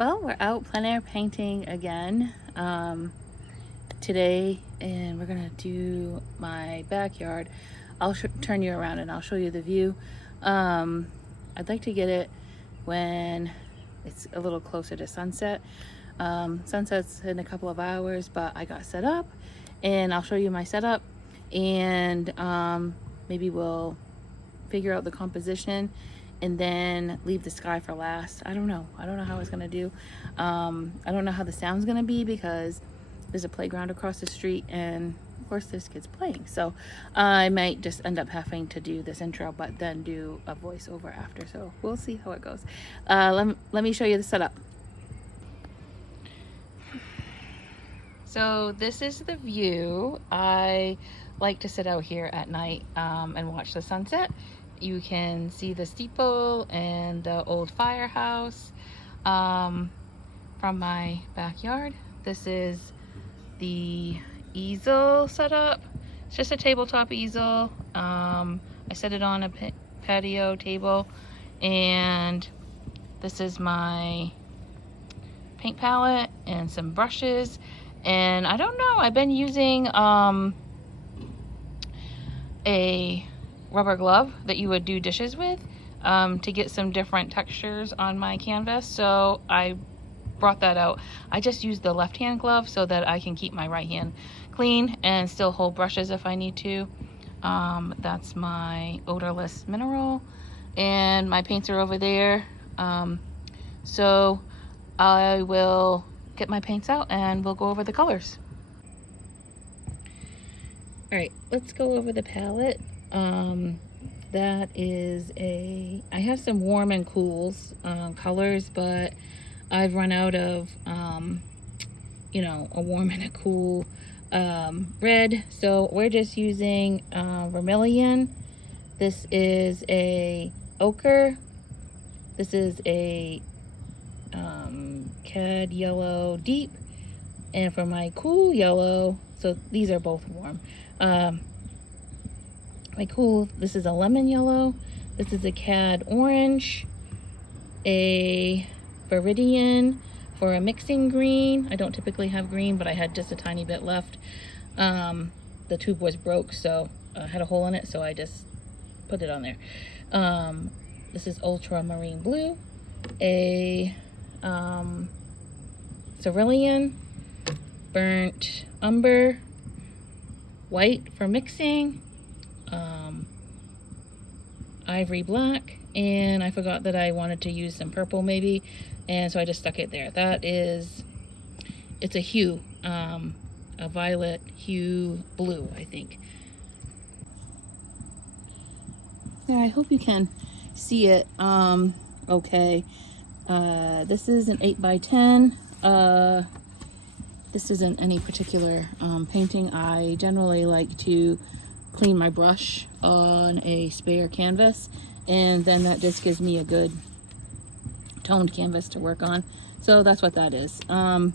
Well, we're out plein air painting again today, and we're gonna do my backyard. I'll turn you around and I'll show you the view. I'd like to get it when it's a little closer to sunset. Sunset's in a couple of hours, but I got set up, and I'll show you my setup, and maybe we'll figure out the composition and then leave the sky for last. I don't know how it's gonna do. I don't know how the sound's gonna be because there's a playground across the street, and of course there's kids playing, so I might just end up having to do this intro but then do a voiceover after, so we'll see how it goes. Let me show you the setup. So this is the view. I like to sit out here at night and watch the sunset. You can see the steeple and the old firehouse from my backyard. This is the easel setup. It's just a tabletop easel. I set it on a patio table, and this is my paint palette and some brushes. And I don't know, I've been using a rubber glove that you would do dishes with to get some different textures on my canvas, so I brought that out. I just use the left hand glove so that I can keep my right hand clean and still hold brushes if I need to. That's my odorless mineral, and my paints are over there. So I will get my paints out and we'll go over the colors. All right, let's go over the palette. That is I have some warm and cools colors, but I've run out of a warm and a cool red, so we're just using vermilion. This is a ochre. This is a cad yellow deep, and for my cool yellow, so these are both warm, this is a lemon yellow, this is a cad orange, a viridian for a mixing green. I don't typically have green, but I had just a tiny bit left. The tube was broke, so I had a hole in it, so I just put it on there. This is ultramarine blue, a cerulean, burnt umber, white for mixing, ivory black, and I forgot that I wanted to use some purple maybe, and so I just stuck it there. It's a hue, a violet hue blue, I think. Yeah, I hope you can see it okay. This is an 8x10. This isn't any particular painting. I generally like to clean my brush on a spare canvas, and then that just gives me a good toned canvas to work on. So that's what that is. And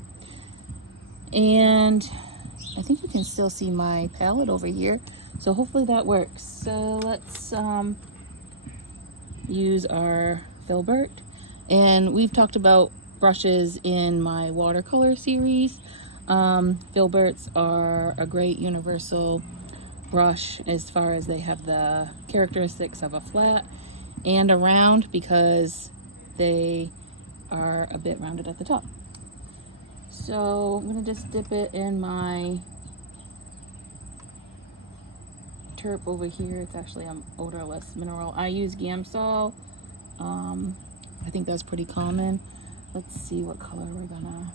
I think you can still see my palette over here, so hopefully that works. So let's use our filbert, and we've talked about brushes in my watercolor series. Filberts are a great universal brush as far as they have the characteristics of a flat and a round, because they are a bit rounded at the top. So I'm gonna just dip it in my terp over here. It's actually an odorless mineral. I use Gamsol. I think that's pretty common. Let's see what color we're gonna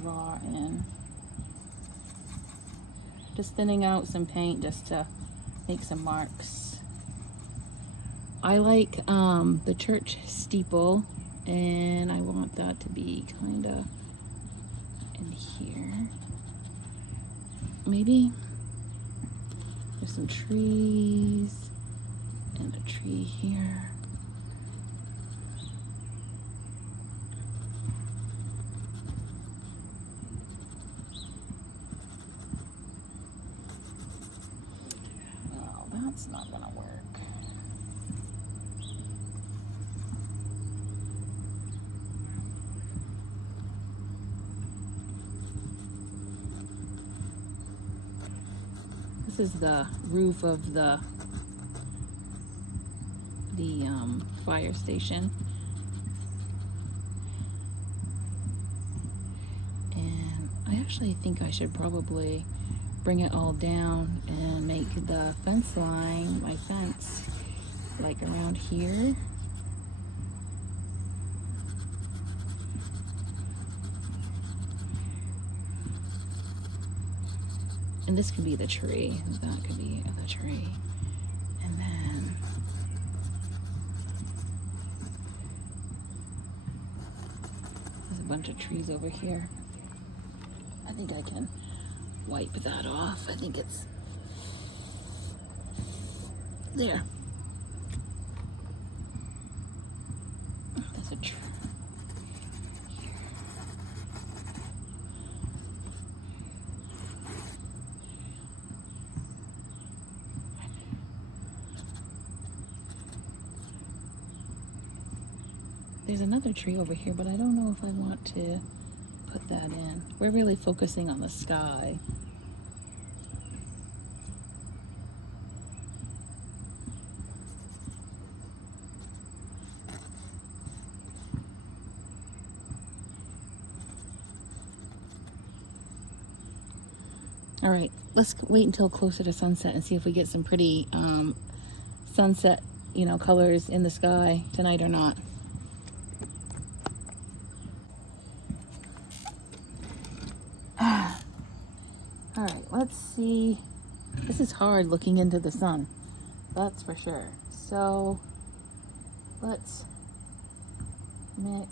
draw in. Just thinning out some paint just to make some marks. I like the church steeple, and I want that to be kind of in here. Maybe there's some trees and a tree here. That's not gonna work. This is the roof of the fire station. And I actually think I should probably bring it all down and make the fence line, my fence, like around here. And this could be the tree, that could be the tree. And then there's a bunch of trees over here. I think I can wipe that off. I think it's there. There's a tree. There's another tree over here, but I don't know if I want to put that in. We're really focusing on the sky. All right, let's wait until closer to sunset and see if we get some pretty sunset, colors in the sky tonight or not. All right, let's see. This is hard looking into the sun, that's for sure. So let's mix.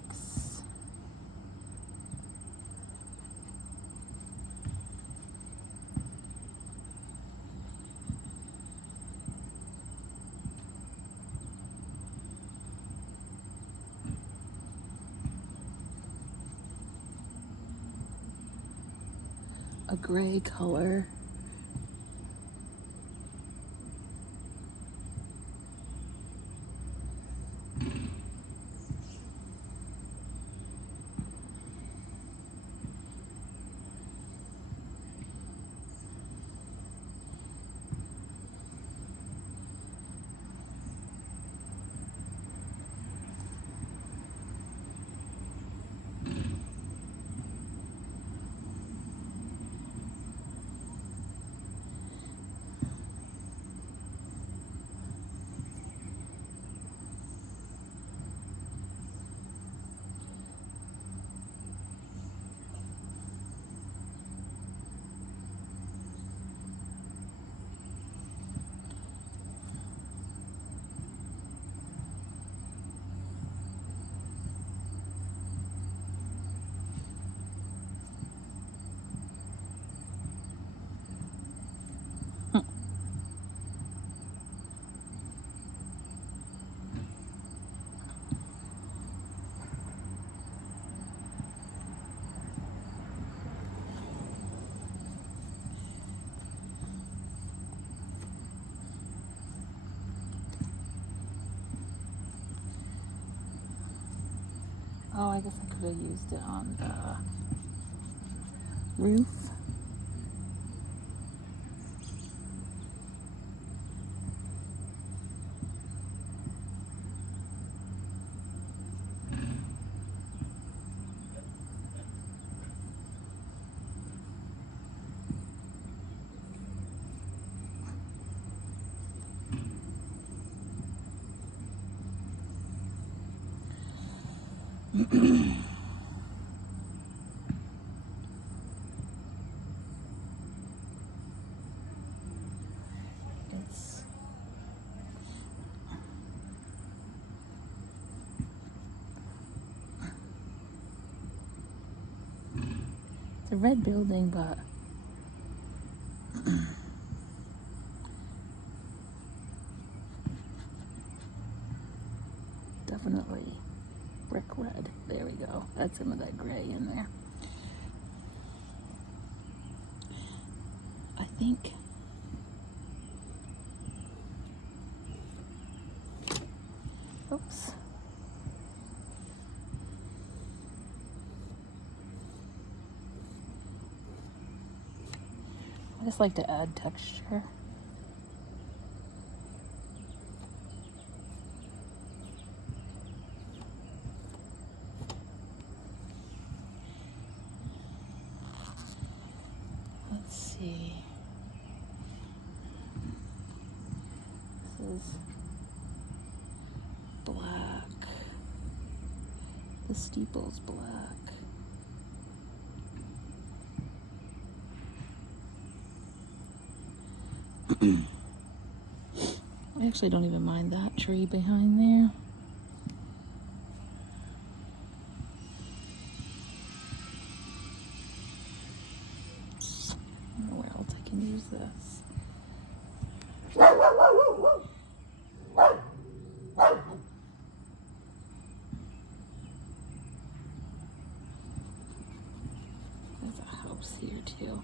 A gray color. Oh, I guess I could have used it on the roof. It's a red building, but definitely brick red. There we go. That's some of that gray in there. I think oops. just like to add texture. Let's see. This is black. The steeple's black. I actually don't even mind that tree behind there. I don't know where else I can use this. There's a house here too.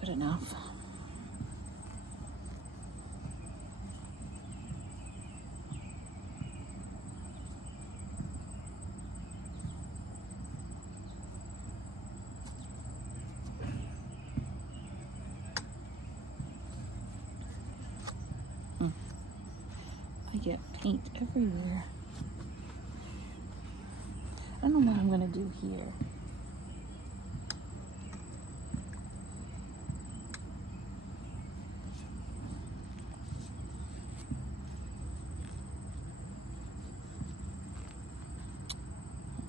Good enough. I get paint everywhere. I don't know what I'm gonna do here.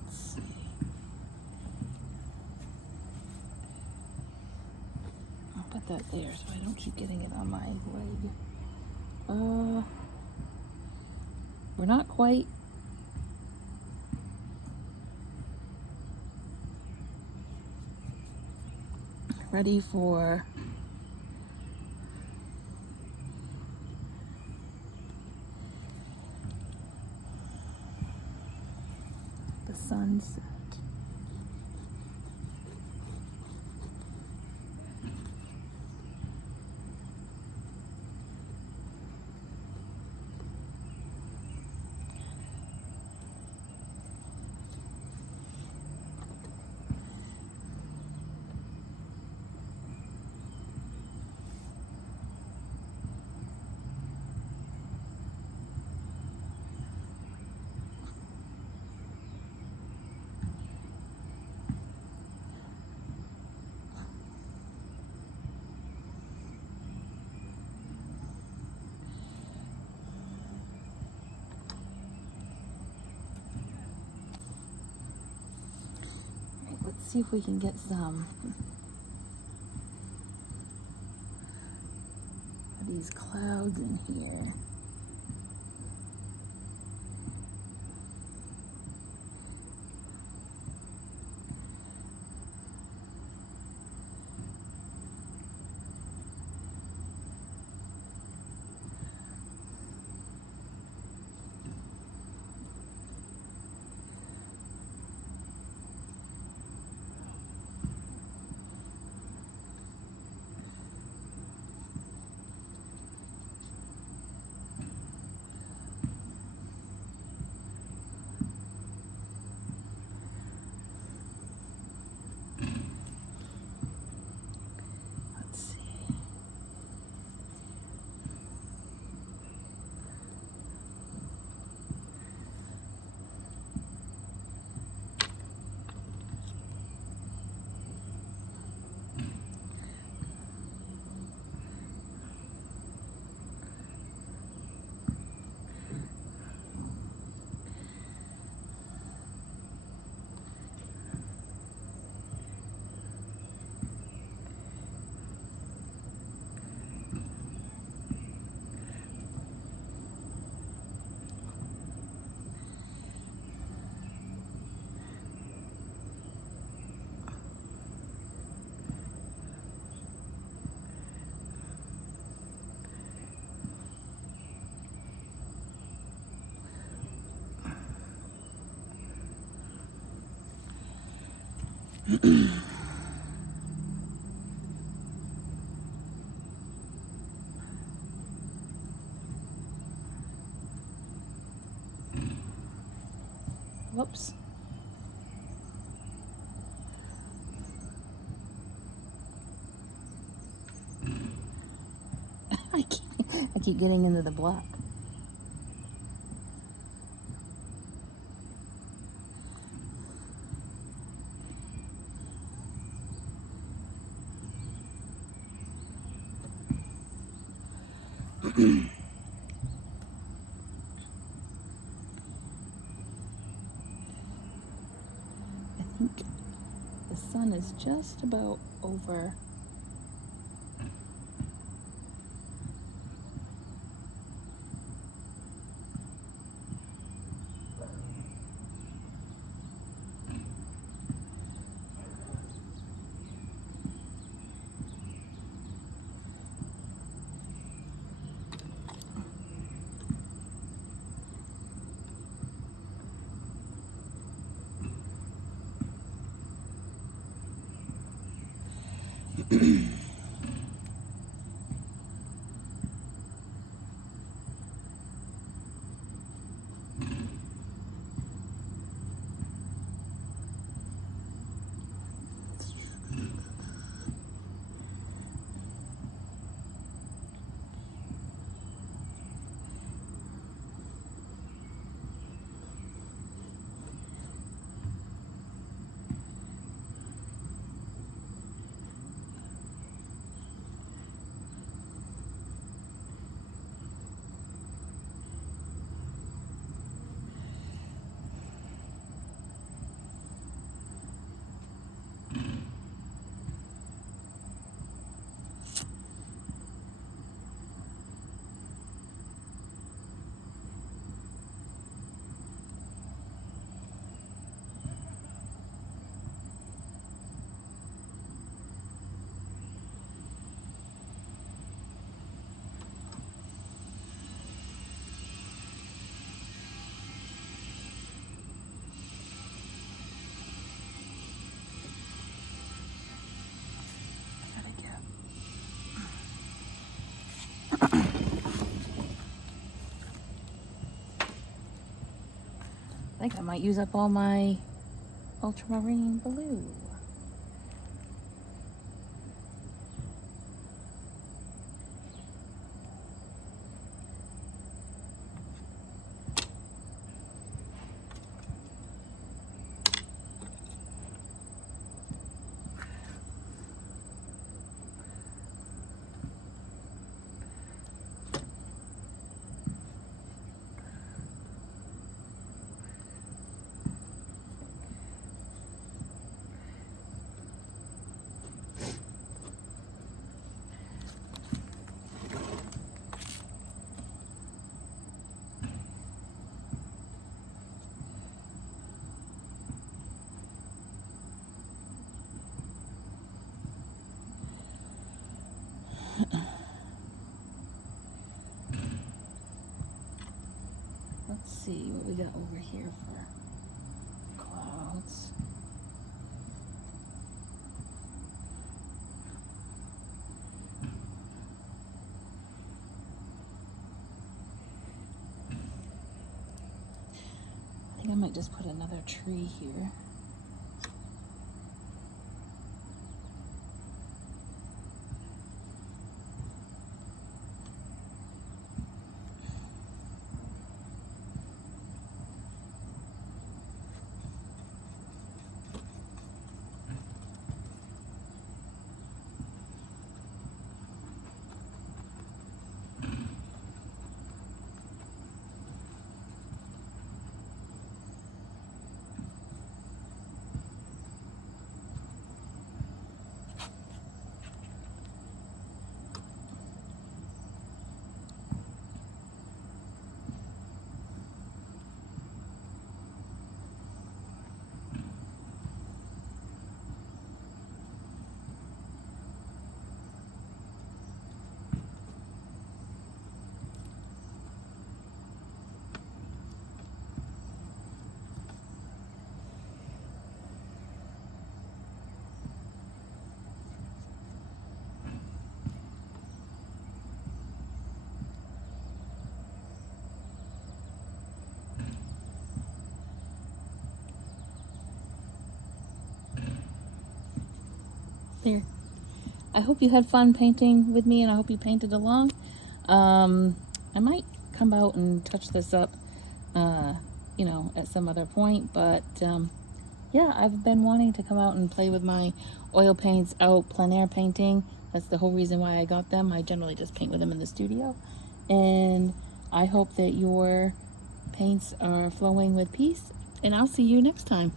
Let's see. I'll put that there so I don't keep getting it on my leg. We're not quite ready for the sunset. Let's see if we can get some of these clouds in here. keep getting into the black. I think the sun is just about over. I think I might use up all my ultramarine blue. Let's see what we got over here for clouds. I think I might just put another tree here. There. I hope you had fun painting with me, and I hope you painted along. I might come out and touch this up, you know, at some other point, but yeah, I've been wanting to come out and play with my oil paints out plein air painting. That's the whole reason why I got them. I generally just paint with them in the studio. And I hope that your paints are flowing with peace, and I'll see you next time.